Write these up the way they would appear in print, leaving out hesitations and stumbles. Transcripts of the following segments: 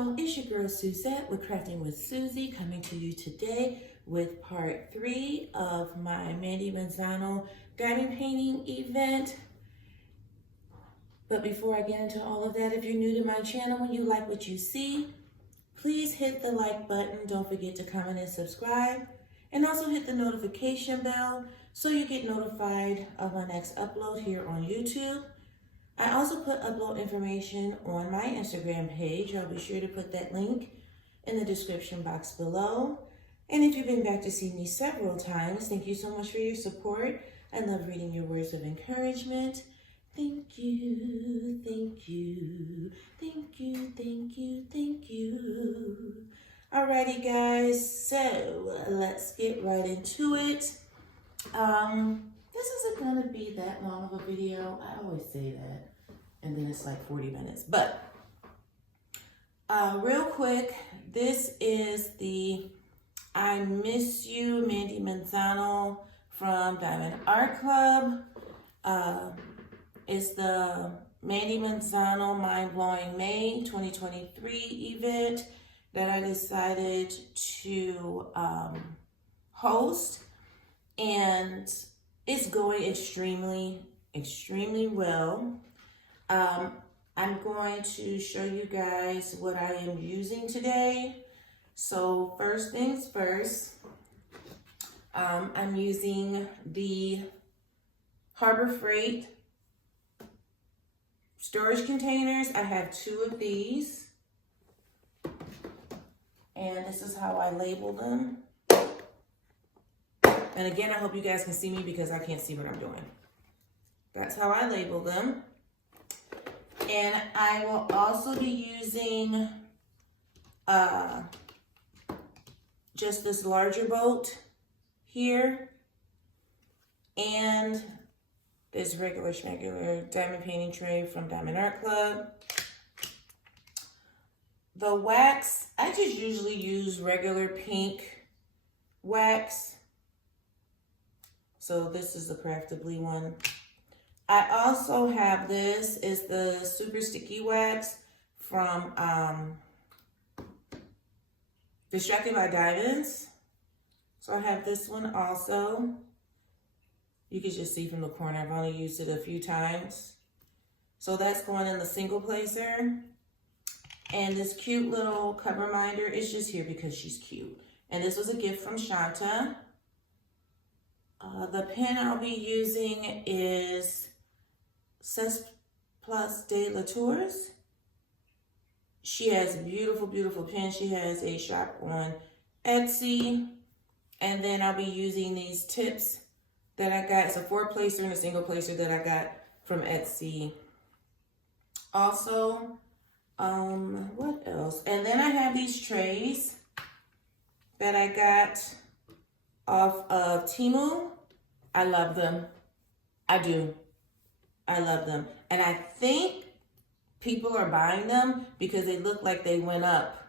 y'all, it's your girl Suzette with Crafting with Susie, coming to you today with part 3 of my Mandie'S diamond painting event. But before I get into all of that, if you're new to my channel and you like what you see, please hit the like button. Don't forget to comment and subscribe, and also hit the notification bell so you get notified of my next upload here on YouTube. I also put upload information on my Instagram page. I'll be sure to put that link in the description box below. And if you've been back to see me several times, thank you so much for your support. I love reading your words of encouragement. Thank you, thank you, thank you, thank you, thank you. Alrighty guys, so let's get right into it. This isn't gonna be that long of a video. I always say that, and then it's like 40 minutes. But real quick, this is the I Miss You Mandie'S from Diamond Art Club. It's the Mandie'S Mind Blowing May 2023 event that I decided to host, and it's going extremely well. I'm going to show you guys what I am using today. So first things first, I'm using the Harbor Freight storage containers. I have 2 of these, and this is how I label them. And again, I hope you guys can see me because I can't see what I'm doing. That's how I label them. And I will also be using just this larger boat here and this regular diamond painting tray from Diamond Art Club. The wax, I just usually use regular pink wax. So this is the Craftably one. I also have this, is the super sticky wax from Distracted by Diamonds. So I have this one also. You can just see from the corner, I've only used it a few times. So that's going in the single placer. And this cute little cover minder is just here because she's cute. And this was a gift from Shanta. The pen I'll be using is Cess Plus de la Tours. She has a beautiful, beautiful pen. She has a shop on Etsy. And then I'll be using these tips that I got. It's a 4-placer and a single placer that I got from Etsy. Also, what else? And then I have these trays that I got off of Temu. I love them. I do. I love them. And I think people are buying them because they look like they went up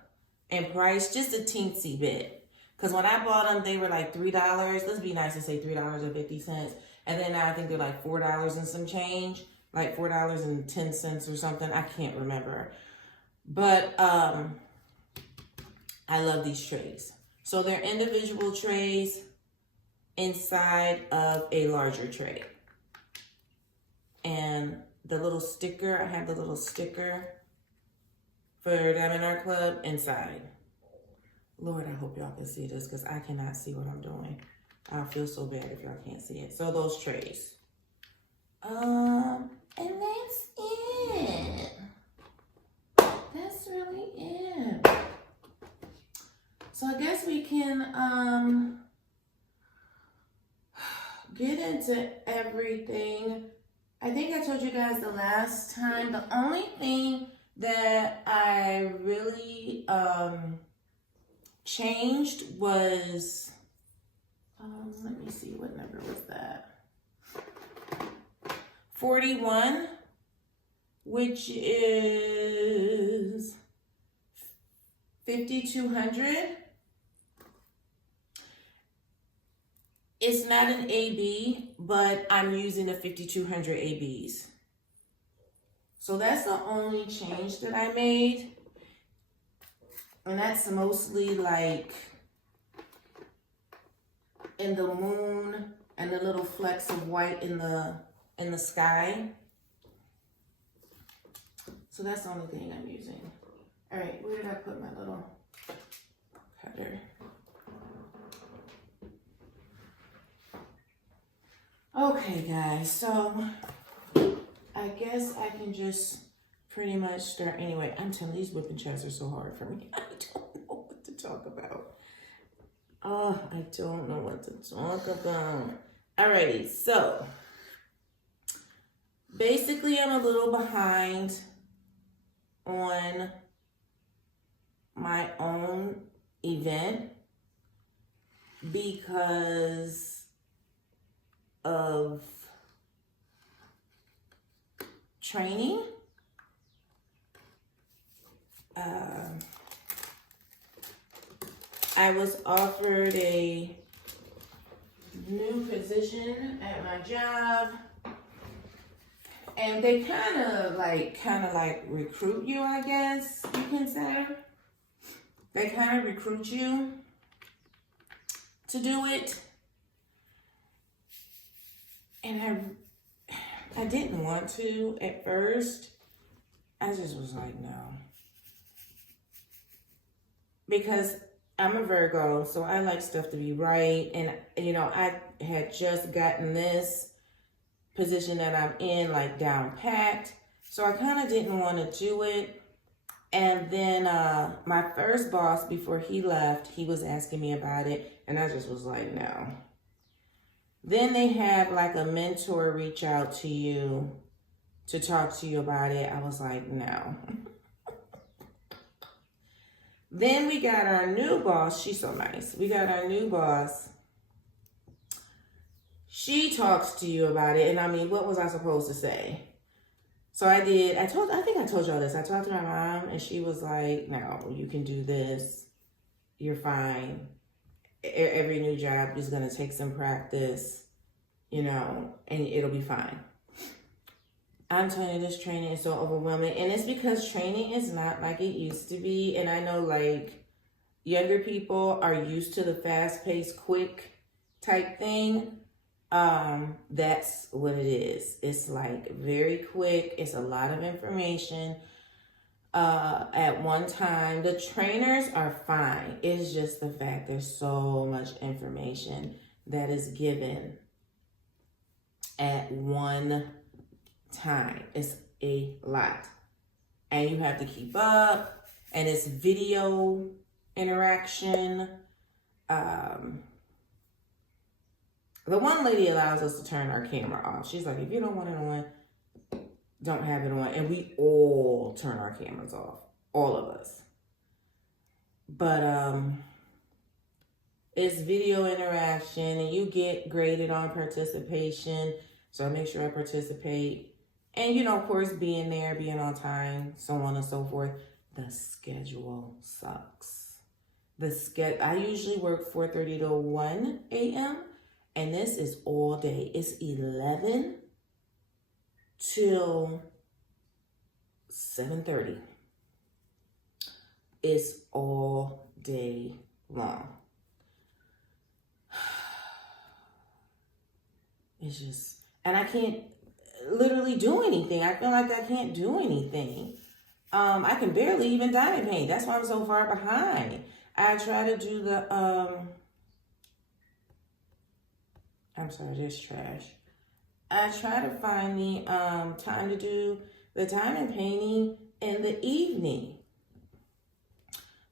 in price just a teensy bit. Because when I bought them, they were like $3. Let's be nice and say $3.50. And then now I think they're like $4 and some change. Like $4.10 or something. I can't remember. But I love these trays. So they're individual trays inside of a larger tray. And the little sticker, I have the little sticker for Diamond Art Club inside. Lord, I hope y'all can see this because I cannot see what I'm doing. I'll feel so bad if y'all can't see it. So those trays. And that's it. That's really it. So I guess we can get into everything. I think I told you guys the last time, the only thing that I really changed was, let me see, what number was that? 41, which is 5,200. It's not an AB, but I'm using the 5,200 ABs. So that's the only change that I made. And that's mostly like in the moon and the little flecks of white in the sky. So that's the only thing I'm using. All right, where did I put my little cutter? Okay, guys, so I guess I can just pretty much start. Anyway, I'm telling you, these whipping chats are so hard for me. I don't know what to talk about. Oh, I don't know what to talk about. Alrighty, so basically I'm a little behind on my own event because of training. I was offered a new position at my job, and they kind of like recruit you, I guess you can say. They kind of recruit you to do it. And I didn't want to at first. I just was like, no. Because I'm a Virgo, so I like stuff to be right. And, you know, I had just gotten this position that I'm in, like, down packed. So I kind of didn't want to do it. And then my first boss, before he left, he was asking me about it. And I just was like, no. Then they had like a mentor reach out to you to talk to you about it. I was like, no. Then we got our new boss. She's so nice. We got our new boss. She talks to you about it. And I mean, what was I supposed to say? So I did. I think I told y'all this. I talked to my mom and she was like, no, you can do this. You're fine. Every new job is going to take some practice, you know, and it'll be fine. I'm telling you, this training is so overwhelming. And it's because training is not like it used to be. And I know like younger people are used to the fast-paced, quick type thing. That's what it is. It's like very quick. It's a lot of information at one time. The trainers are fine. It's just the fact there's so much information that is given at one time. It's a lot. And you have to keep up. And it's video interaction. The one lady allows us to turn our camera off. She's like, if you don't want it on, don't have it on. And we all turn our cameras off. All of us. But it's video interaction and you get graded on participation. So I make sure I participate. And, you know, of course, being there, being on time, so on and so forth. The schedule sucks. I usually work 4:30 to 1 a.m. And this is all day. It's 11 till 7:30. It's all day long. It's just, and I can't literally do anything. I feel like I can't do anything. I can barely even diamond paint. That's why I'm so far behind. I try to do the, I'm sorry, this trash. I try to find the time to do the diamond painting in the evening.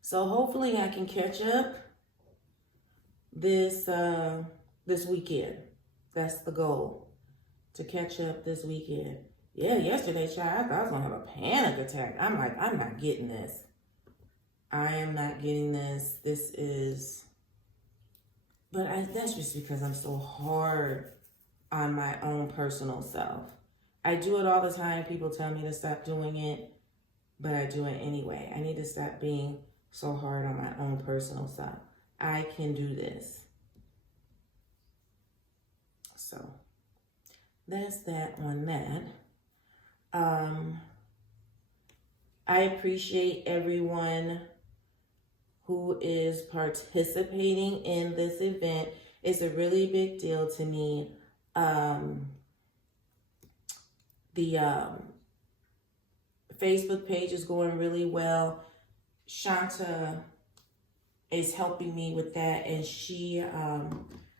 So hopefully I can catch up this weekend. That's the goal, to catch up this weekend. Yeah, yesterday, child, I thought I was going to have a panic attack. I'm like, I'm not getting this. I am not getting this. This is... But that's just because I'm so hard on my own personal self. I do it all the time. People tell me to stop doing it, but I do it anyway. I need to stop being so hard on my own personal self. I can do this. So that's that on that. I appreciate everyone who is participating in this event. It's a really big deal to me. The Facebook page is going really well. Shanta is helping me with that, and she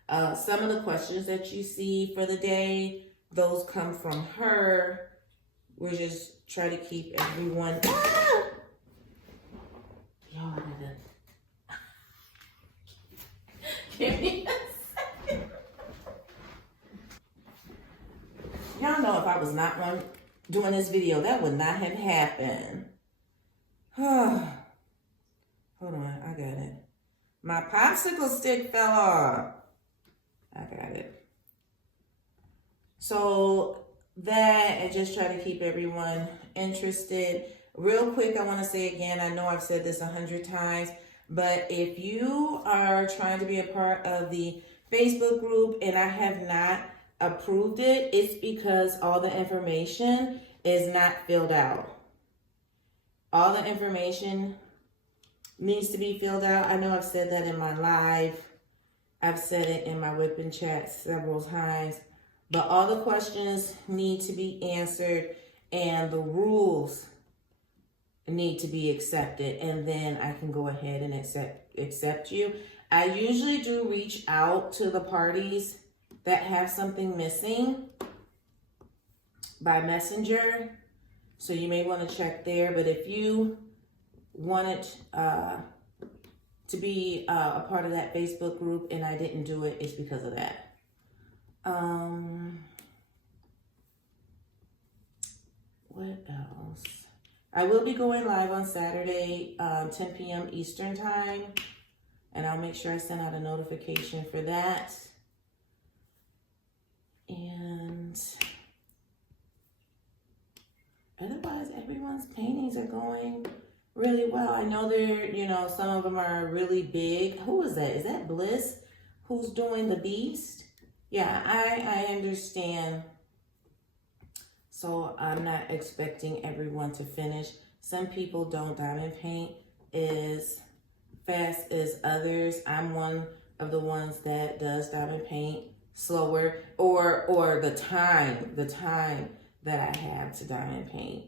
some of the questions that you see for the day, those come from her. We're just trying to keep everyone. Y'all gotta give me a second. Y'all know if I was not doing this video, that would not have happened. Hold on, I got it. My popsicle stick fell off. I got it. So that, and just try to keep everyone interested. Real quick, I want to say again, I know I've said this 100 times, but if you are trying to be a part of the Facebook group and I have not approved it, it's because all the information is not filled out. All the information needs to be filled out. I know I've said that in my live. I've said it in my whipping chat several times. But all the questions need to be answered and the rules need to be accepted. And then I can go ahead and accept you. I usually do reach out to the parties that have something missing by messenger. So you may want to check there. But if you wanted to be a part of that Facebook group and I didn't do it, it's because of that. What else? I will be going live on Saturday, 10 p.m. Eastern time, and I'll make sure I send out a notification for that. And otherwise, everyone's paintings are going really well. I know they're, some of them are really big. Who is that? Is that Bliss who's doing the Beast? Yeah, I understand. So I'm not expecting everyone to finish. Some people don't diamond paint as fast as others. I'm one of the ones that does diamond paint slower, or the time that I have to diamond paint.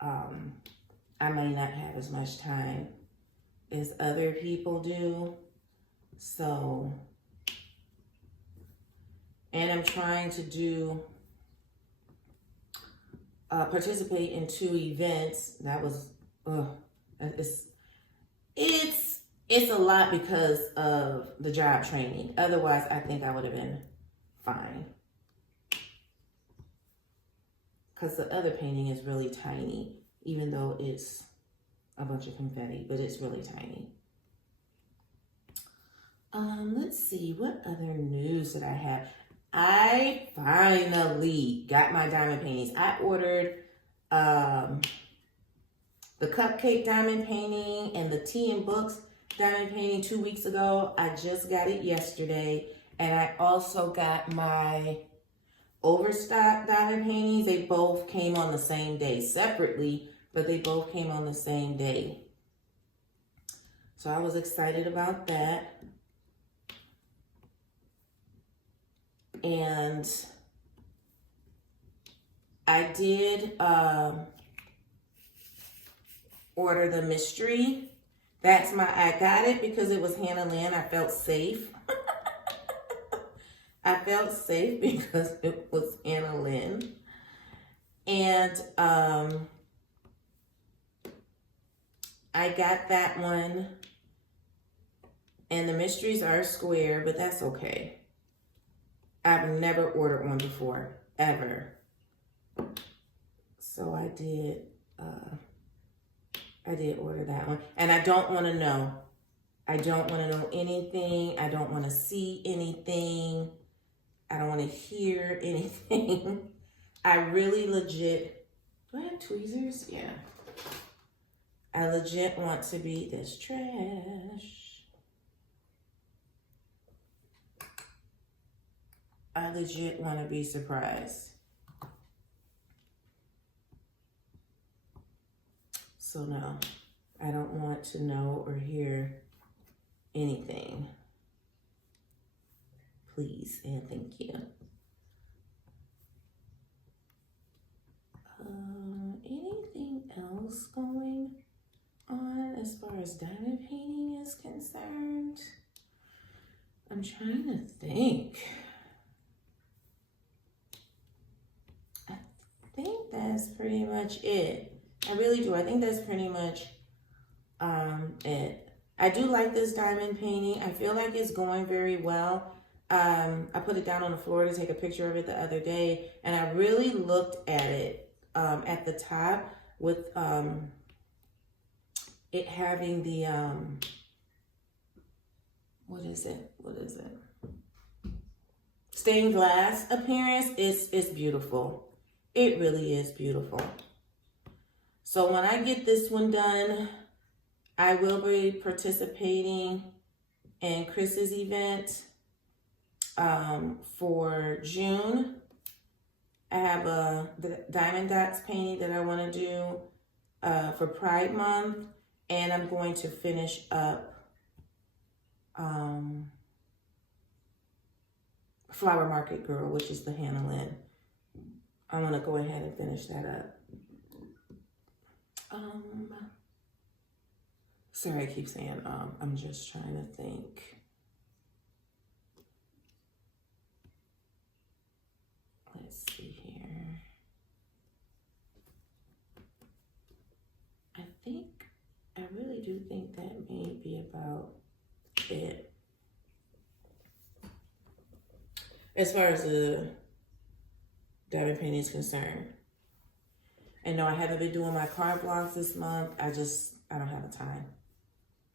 I may not have as much time as other people do. So, and I'm trying to do participate in 2 events. That was it's a lot because of the job training. Otherwise, I think I would have been fine. Because the other painting is really tiny, even though it's a bunch of confetti, but it's really tiny. Let's see, what other news did I have? I finally got my diamond paintings. I ordered the cupcake diamond painting and the tea and books diamond painting 2 weeks ago. I just got it yesterday. And I also got my overstock diamond paintings. They both came on the same day, separately, but they both came on the same day. So I was excited about that. And I did order the mystery. I got it because it was Hannah Lynn. I felt safe. I felt safe because it was Hannah Lynn. And I got that one. And the mysteries are square, but that's okay. I've never ordered one before, ever. So I did order that one. And I don't want to know. I don't want to know anything. I don't want to see anything. I don't want to hear anything. I really legit, do I have tweezers? Yeah. I legit want to be this trash. I legit want to be surprised. So no, I don't want to know or hear anything, please and thank you. Anything else going on as far as diamond painting is concerned? I'm trying to think. I think that's pretty much it. I really do. I think that's pretty much it. I do like this diamond painting. I feel like it's going very well. I put it down on the floor to take a picture of it the other day, and I really looked at it at the top with it having the what is it? Stained glass appearance. It's beautiful. It really is beautiful. So when I get this one done, I will be participating in Chris's event for June. I have the Diamond Dots painting that I want to do for Pride Month, and I'm going to finish up Flower Market Girl, which is the Hannah Lynn. I want to go ahead and finish that up. Sorry, I keep saying I'm just trying to think. Let's see here. I really do think that may be about it. As far as the diamond painting is concerned. And no, I haven't been doing my card blocks this month. I don't have the time.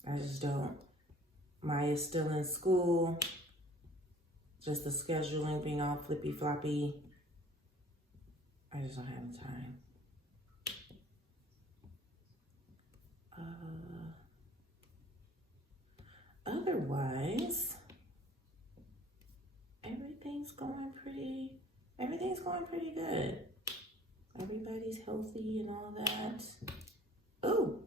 I just don't. Maya's still in school. Just the scheduling being all flippy floppy. I just don't have the time. Otherwise, everything's going pretty good. Everybody's healthy and all that. Ooh.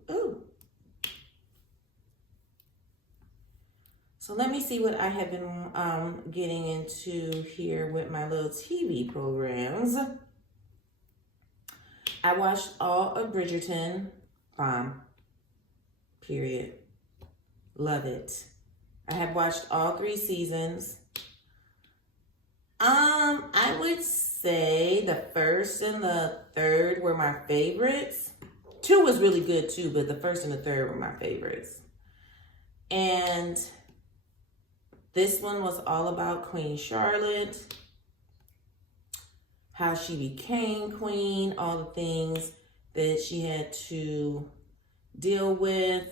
So let me see what I have been getting into here with my little TV programs. I watched all of Bridgerton. Bomb. Period. Love it. I have watched all 3 seasons. I would say the first and the third were my favorites. 2 was really good too, but the first and the third were my favorites. And this one was all about Queen Charlotte, how she became queen, all the things that she had to deal with.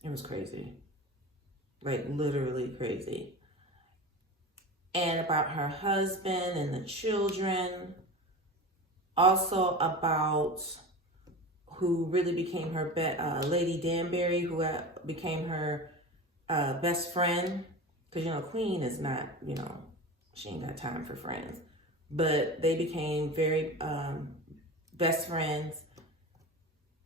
It was crazy. Like literally crazy. And about her husband and the children. Also about who really became her Lady Danbury, who became her best friend. Because, Queen is not, she ain't got time for friends. But they became very best friends.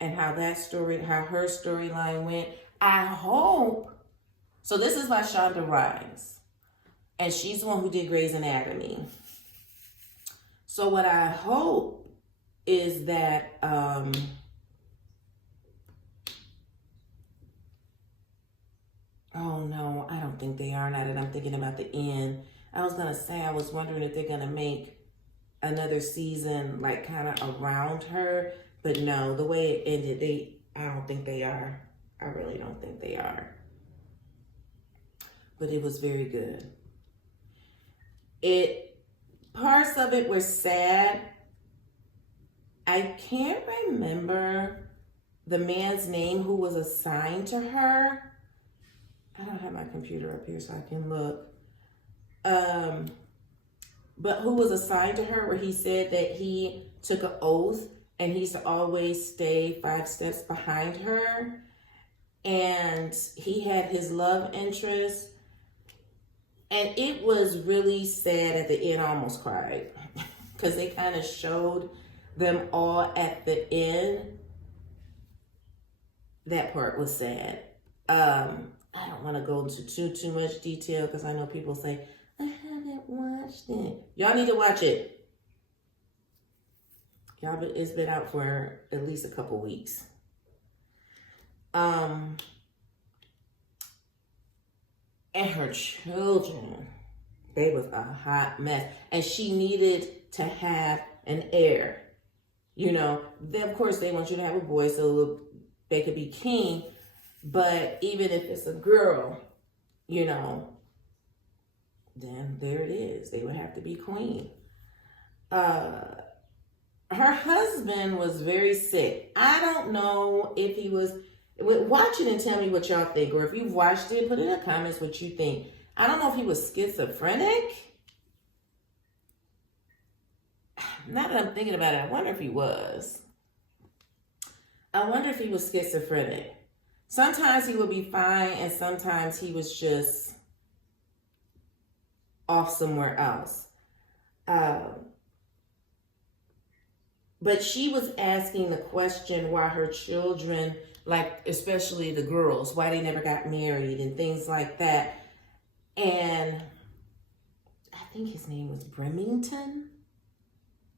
And how her storyline went. I hope. So this is by Shonda Rhimes. And she's the one who did Grey's Anatomy. So what I hope is that oh no, I don't think they are. Now that I'm thinking about the end. I was gonna say, I was wondering if they're gonna make another season like kind of around her. But no, the way it ended, I don't think they are. I really don't think they are. But it was very good. Parts of it were sad. I can't remember the man's name who was assigned to her. I don't have my computer up here so I can look. But who was assigned to her, where he said that he took an oath and he used to always stay 5 steps behind her. And he had his love interest. And it was really sad at the end. I almost cried. Because they kind of showed them all at the end. That part was sad. I don't want to go into too much detail because I know people say, I haven't watched it. Y'all need to watch it. It's been out for at least a couple weeks. And her children, they was a hot mess. And she needed to have an heir. You know, then of course they want you to have a boy so they could be king. But even if it's a girl, you know, then there it is. They would have to be queen. Her husband was very sick. I don't know if he was... Watch it and tell me what y'all think. Or if you've watched it, put in the comments what you think. I don't know if he was schizophrenic. Now that I'm thinking about it, I wonder if he was. I wonder if he was schizophrenic. Sometimes he would be fine, and sometimes he was just off somewhere else. But she was asking the question why her children, like especially the girls, why they never got married and things like that. And I think his name was Brimington.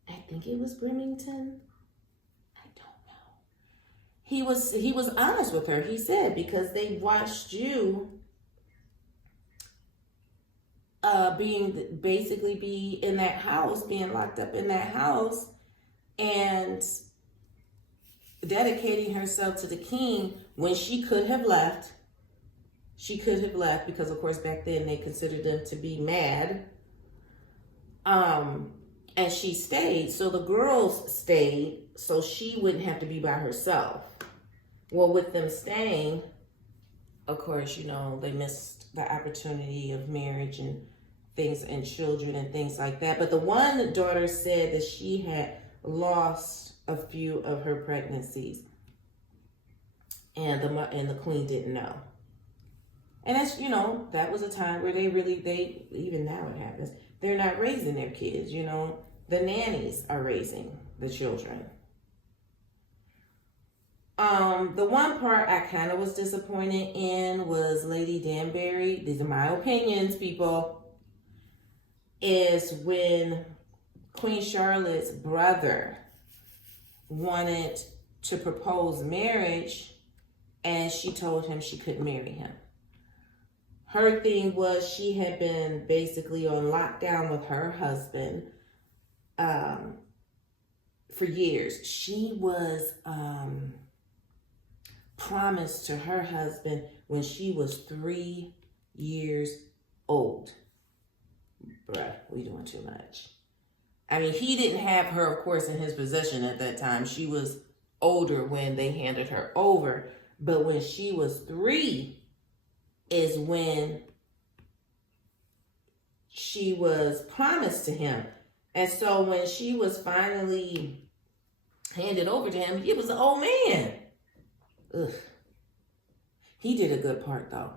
I think it was Brimington. He was honest with her. He said, because they watched you basically be in that house, being locked up in that house, and dedicating herself to the king when she could have left. She could have left because, of course, back then they considered them to be mad. And she stayed. So the girls stayed so she wouldn't have to be by herself. Well, with them staying, of course, you know, they missed the opportunity of marriage and things and children and things like that. But the one daughter said that she had lost a few of her pregnancies. And the queen didn't know. And that's, you know, that was a time where they even now it happens. They're not raising their kids, you know. The nannies are raising the children. The one part I kind of was disappointed in was Lady Danbury. These are my opinions, people. Is when Queen Charlotte's brother wanted to propose marriage and she told him she couldn't marry him. Her thing was she had been basically on lockdown with her husband for years. She was promised to her husband when she was 3 years old. Bruh, we doing too much. I mean, he didn't have her, of course, in his possession at that time. She was older when they handed her over. But when she was 3 is when she was promised to him. And so when she was finally handed over to him, he was an old man. Ugh. He did a good part, though.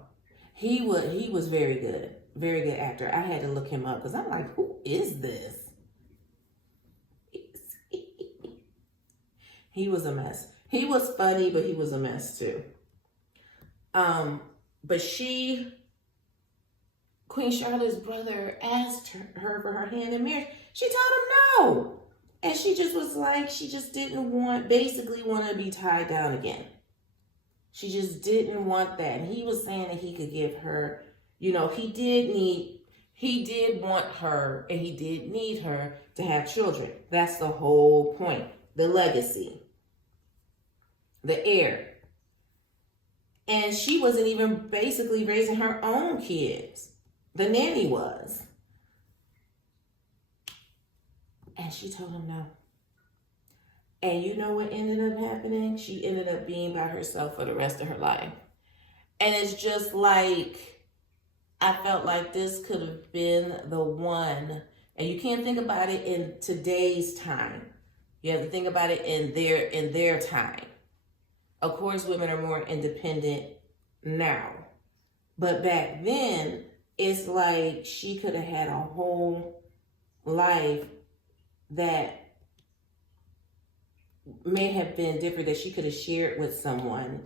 He was very good. Very good actor. I had to look him up because I'm like, who is this? He was a mess. He was funny, but he was a mess too. But Queen Charlotte's brother asked her for her hand in marriage. She told him no. And she just was like, she just didn't basically want to be tied down again. She just didn't want that. And he was saying that he could give her, you know, he did want her and he did need her to have children. That's the whole point. The legacy. The heir. And she wasn't even basically raising her own kids. The nanny was. And she told him no. And you know what ended up happening? She ended up being by herself for the rest of her life. And it's just like, I felt like this could have been the one. And you can't think about it in today's time. You have to think about it in their time. Of course, women are more independent now. But back then, it's like she could have had a whole life that may have been different, that she could have shared with someone,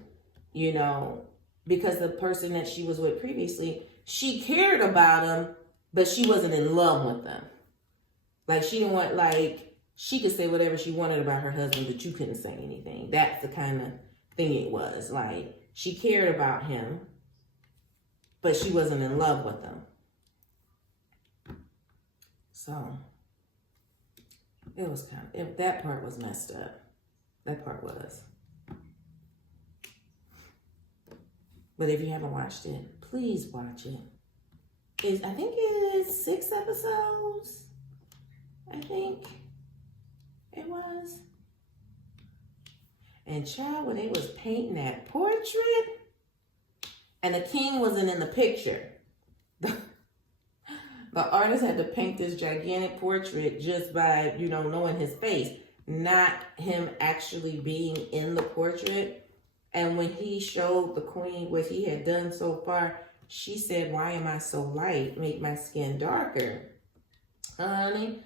you know, because the person that she was with previously, she cared about him, but she wasn't in love with him. Like, she didn't want, like, she could say whatever she wanted about her husband, but you couldn't say anything. That's the kind of thing it was. Like, she cared about him, but she wasn't in love with him. So, it was that part was messed up. That part was. But if you haven't watched it, please watch it. I think it is 6 episodes. I think it was. And child, when they was painting that portrait, and the king wasn't in the picture. The artist had to paint this gigantic portrait just by, knowing his face, not him actually being in the portrait. And when he showed the queen what he had done so far, she said, "Why am I so light? Make my skin darker." Honey,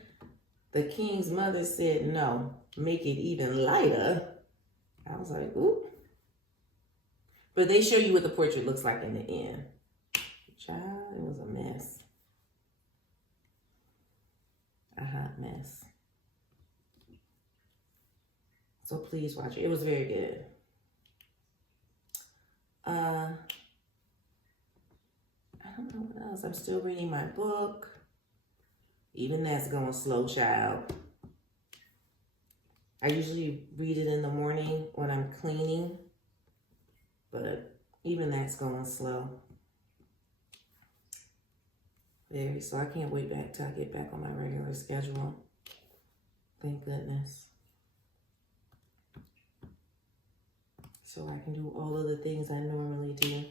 the king's mother said, "No, make it even lighter." I was like, ooh. But they show you what the portrait looks like in the end. Child, it was a mess. A hot mess. So please watch it. It was very good. I don't know what else. I'm still reading my book. Even that's going slow, child. I usually read it in the morning when I'm cleaning, but even that's going slow. So I can't wait till I get back on my regular schedule. Thank goodness. So I can do all of the things I normally do.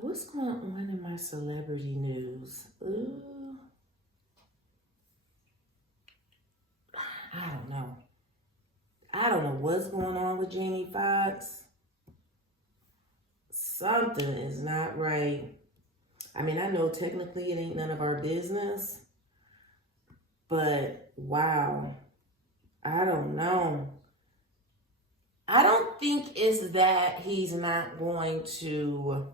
What's going on in my celebrity news? Ooh. I don't know. I don't know what's going on with Jamie Foxx. Something is not right. I mean, I know technically it ain't none of our business, but wow, I don't know. I don't think it's that he's not going to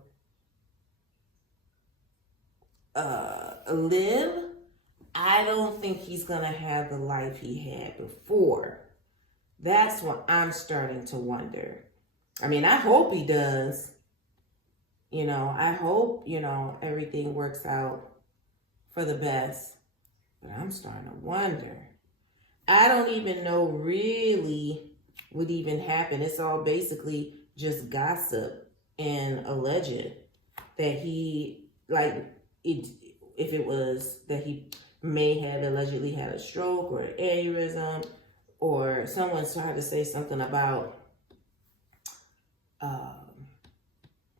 live. I don't think he's going to have the life he had before. That's what I'm starting to wonder. I mean, I hope he does. I hope, everything works out for the best. But I'm starting to wonder. I don't even know really what even happened. It's all basically just gossip and alleged that he, if it was that he may have allegedly had a stroke or an aneurysm, or someone tried to say something about,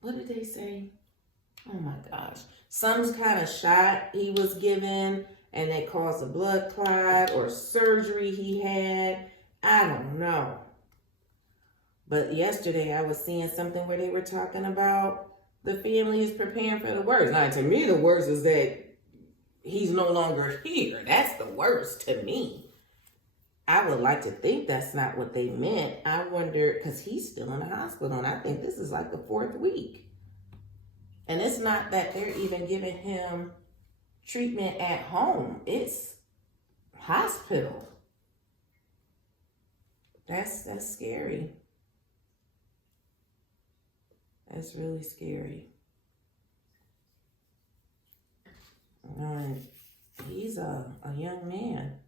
what did they say? Oh my gosh. Some kind of shot he was given and it caused a blood clot or surgery he had. I don't know. But yesterday I was seeing something where they were talking about the family is preparing for the worst. Now, to me, the worst is that he's no longer here. That's the worst to me. I would like to think that's not what they meant. I wonder, because he's still in the hospital, and I think this is like the 4th week. And it's not that they're even giving him treatment at home. It's hospital. That's scary. That's really scary. And he's a young man.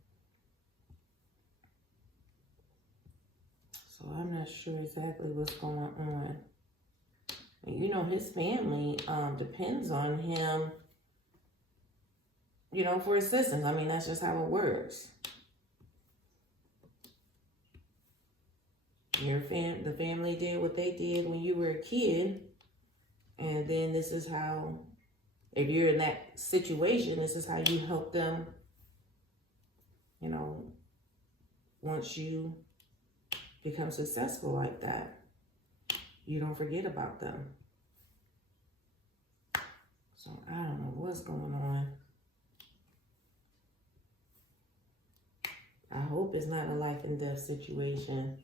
So I'm not sure exactly what's going on. And his family depends on him, for assistance. I mean, that's just how it works. The family did what they did when you were a kid. And then this is how, if you're in that situation, this is how you help them, once you become successful like that. You don't forget about them. So I don't know what's going on. I hope it's not a life and death situation.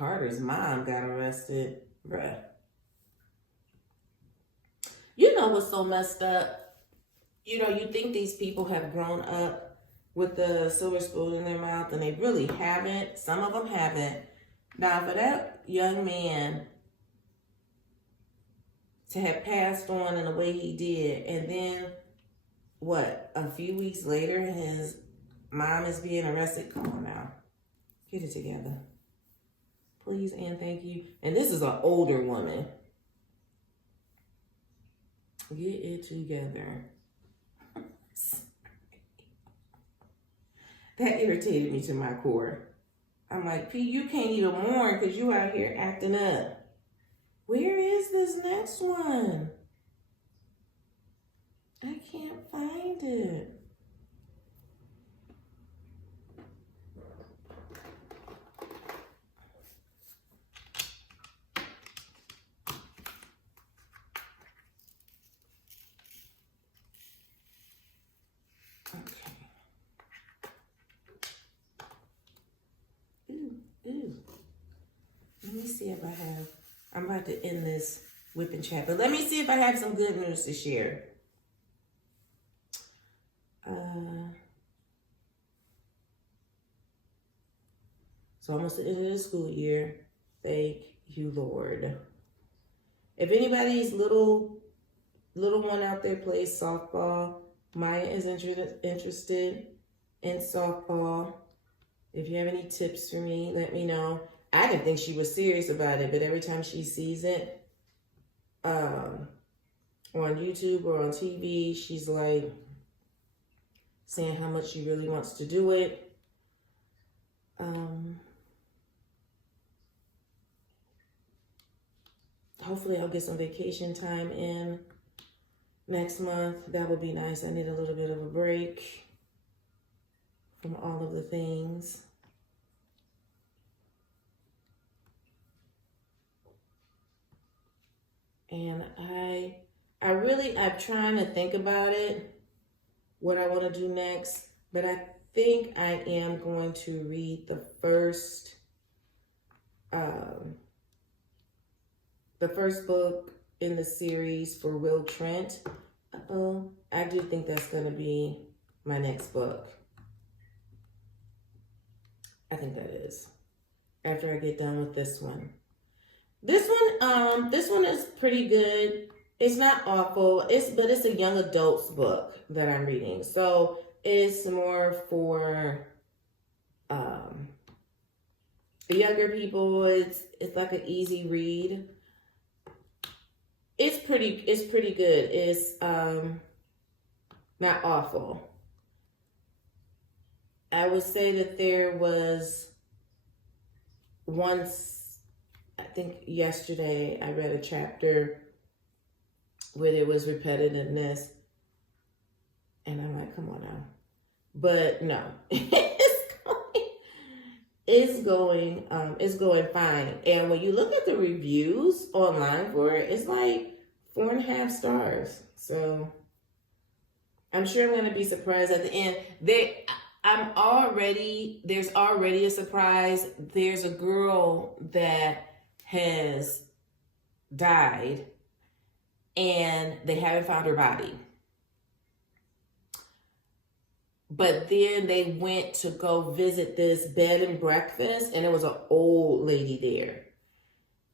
Carter's mom got arrested. Bruh. You know what's so messed up? You know, you think these people have grown up with the silver spoon in their mouth, and they really haven't. Some of them haven't. Now, for that young man to have passed on in the way he did, and then, what, a few weeks later, his mom is being arrested? Come on now. Get it together. Please and thank you. And this is an older woman. Get it together. That irritated me to my core. I'm like, P, you can't even mourn because you out here acting up. Where is this next one? I can't find it. Let me see if I have, I'm about to end this whipping chat, but let me see if I have some good news to share. So almost the end of the school year. Thank you, Lord. If anybody's little one out there plays softball, Maya is interested in softball. If you have any tips for me, let me know. I didn't think she was serious about it, but every time she sees it on YouTube or on TV, she's like saying how much she really wants to do it. Hopefully I'll get some vacation time in next month. That would be nice. I need a little bit of a break from all of the things. And I'm trying to think about it, what I want to do next, but I think I am going to read the first book in the series for Will Trent. I do think that's going to be my next book. I think that is, after I get done with this one. This one is pretty good. It's not awful. But it's a young adult's book that I'm reading. So it's more for younger people. It's like an easy read. It's pretty good. It's not awful. I would say that there was once, I think yesterday, I read a chapter where there was repetitiveness, and I'm like, come on now. But no, it's going fine. And when you look at the reviews online for it, it's like 4.5 stars. So I'm sure I'm going to be surprised at the end. There's already a surprise. There's a girl that has died and they haven't found her body. But then they went to go visit this bed and breakfast, and it was an old lady there.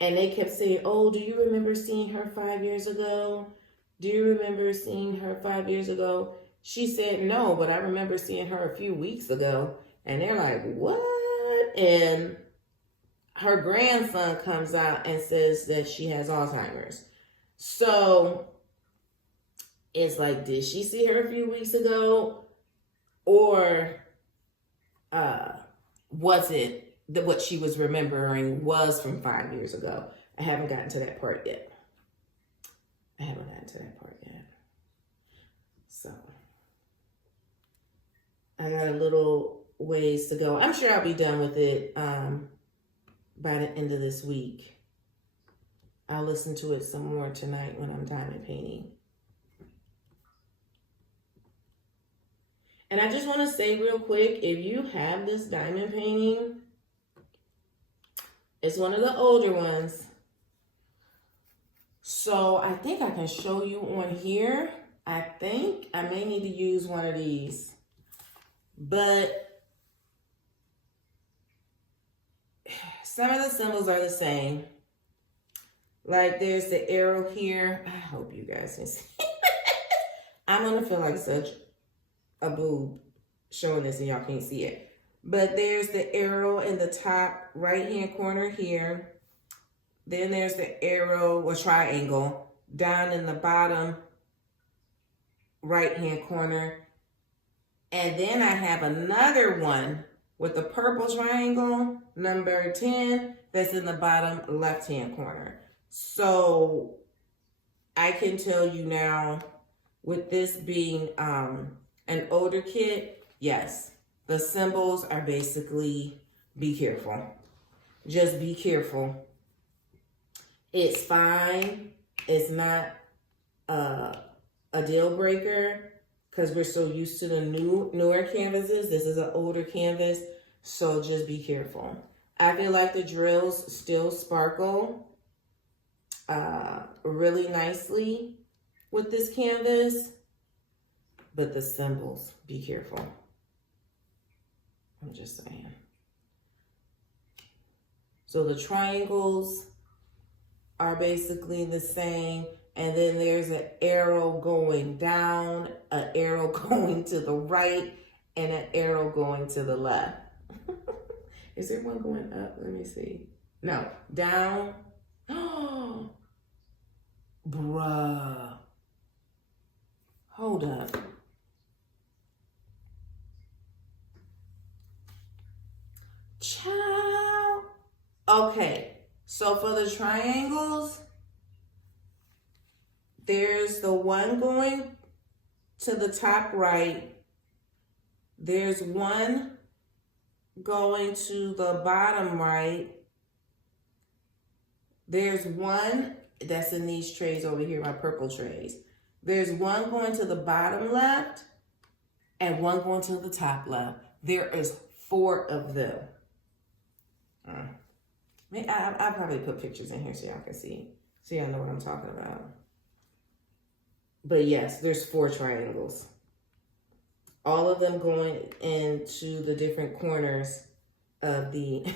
And they kept saying, oh, do you remember seeing her 5 years ago? Do you remember seeing her 5 years ago? She said, no, but I remember seeing her a few weeks ago. And they're like, what? And her grandson comes out and says that she has Alzheimer's. So it's like, did she see her a few weeks ago? Or was it that what she was remembering was from 5 years ago? I haven't gotten to that part yet. So I got a little ways to go. I'm sure I'll be done with it by the end of this week. I'll listen to it some more tonight when I'm diamond painting. And I just want to say real quick, if you have this diamond painting, It's one of the older ones. So I think I can show you on here. I think I may need to use one of these. But some of the symbols are the same. Like there's the arrow here. I hope you guys can see. I'm going to feel like such a boob showing this and y'all can't see it. But there's the arrow in the top right-hand corner here. Then there's the arrow or triangle down in the bottom right-hand corner. And then I have another one with a purple triangle, number 10, that's in the bottom left-hand corner. So I can tell you now, with this being an older kit, yes, the symbols are basically be careful. Just be careful. It's fine. It's not a deal breaker because we're so used to the newer canvases. This is an older canvas, so just be careful. I feel like the drills still sparkle really nicely with this canvas, but the symbols, be careful. I'm just saying. So the triangles are basically the same. And then there's an arrow going down, an arrow going to the right, and an arrow going to the left. Is there one going up? Let me see. No, down. Oh, bruh. Hold up. Ciao. Okay, so for the triangles, there's the one going to the top right. There's one going to the bottom right. There's one that's in these trays over here, my purple trays. There's one going to the bottom left and one going to the top left. There is 4 of them. I'll probably put pictures in here so y'all can see. So y'all know what I'm talking about. But yes, there's 4 triangles. All of them going into the different corners of the...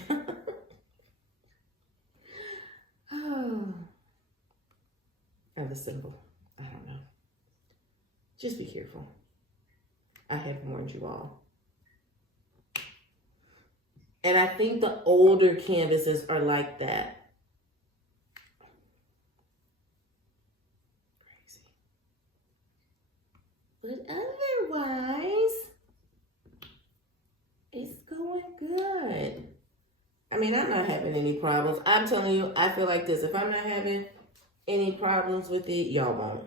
of the symbol. I don't know. Just be careful. I have warned you all. And I think the older canvases are like that. But otherwise, it's going good. I mean, I'm not having any problems. I'm telling you, I feel like this. If I'm not having any problems with it, y'all won't.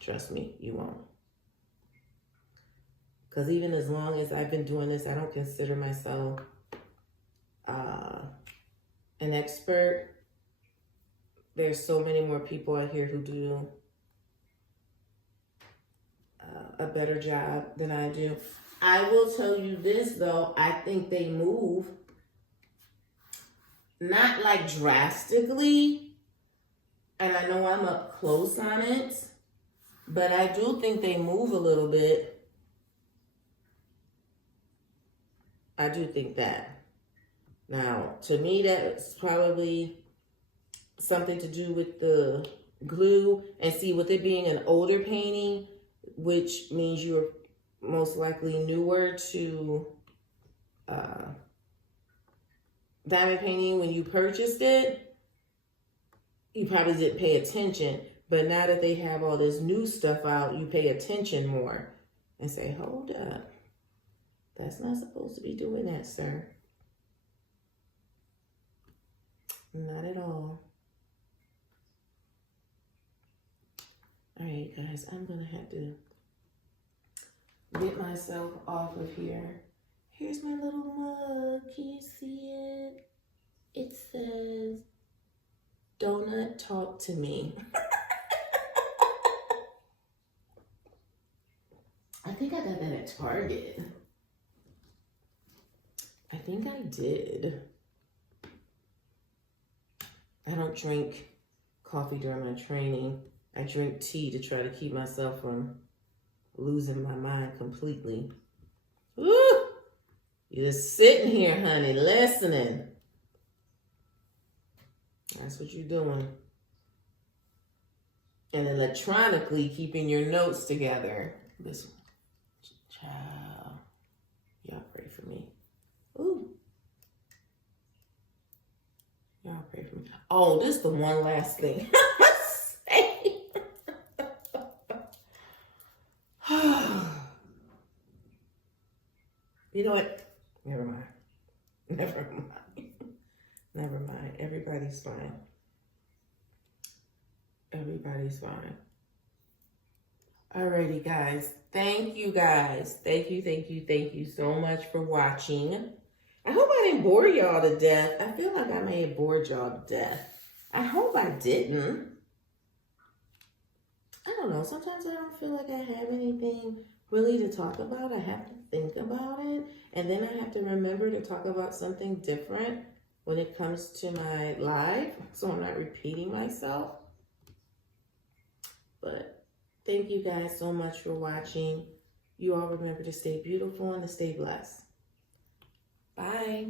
Trust me, you won't. Because even as long as I've been doing this, I don't consider myself an expert. There's so many more people out here who do a better job than I do. I will tell you this though, I think they move not like drastically, and I know I'm up close on it, but I do think they move a little bit. I do think that. Now, to me, that's probably something to do with the glue, and see, with it being an older painting, which means you're most likely newer to diamond painting when you purchased it, you probably didn't pay attention. But now that they have all this new stuff out, you pay attention more and say, hold up. That's not supposed to be doing that, sir. Not at all. All right, guys, I'm going to have to get myself off of here. Here's my little mug. Can you see it? It says, Donut Talk to Me. I think I got that at Target. I think I did. I don't drink coffee during my training. I drink tea to try to keep myself from losing my mind completely. Woo! You're just sitting here, honey, listening. That's what you're doing. And electronically keeping your notes together. This child. Y'all pray for me. Ooh. Y'all pray for me. Oh, this is the one last thing. You know what? Never mind. Never mind. Never mind. Everybody's fine. Everybody's fine. Alrighty, guys. Thank you, guys. Thank you so much for watching. I hope I didn't bore y'all to death. I feel like I may have bored y'all to death. I hope I didn't. I don't know. Sometimes I don't feel like I have anything really to talk about. I have to think about it. And then I have to remember to talk about something different when it comes to my live, so I'm not repeating myself. But thank you guys so much for watching. You all remember to stay beautiful and to stay blessed. Bye.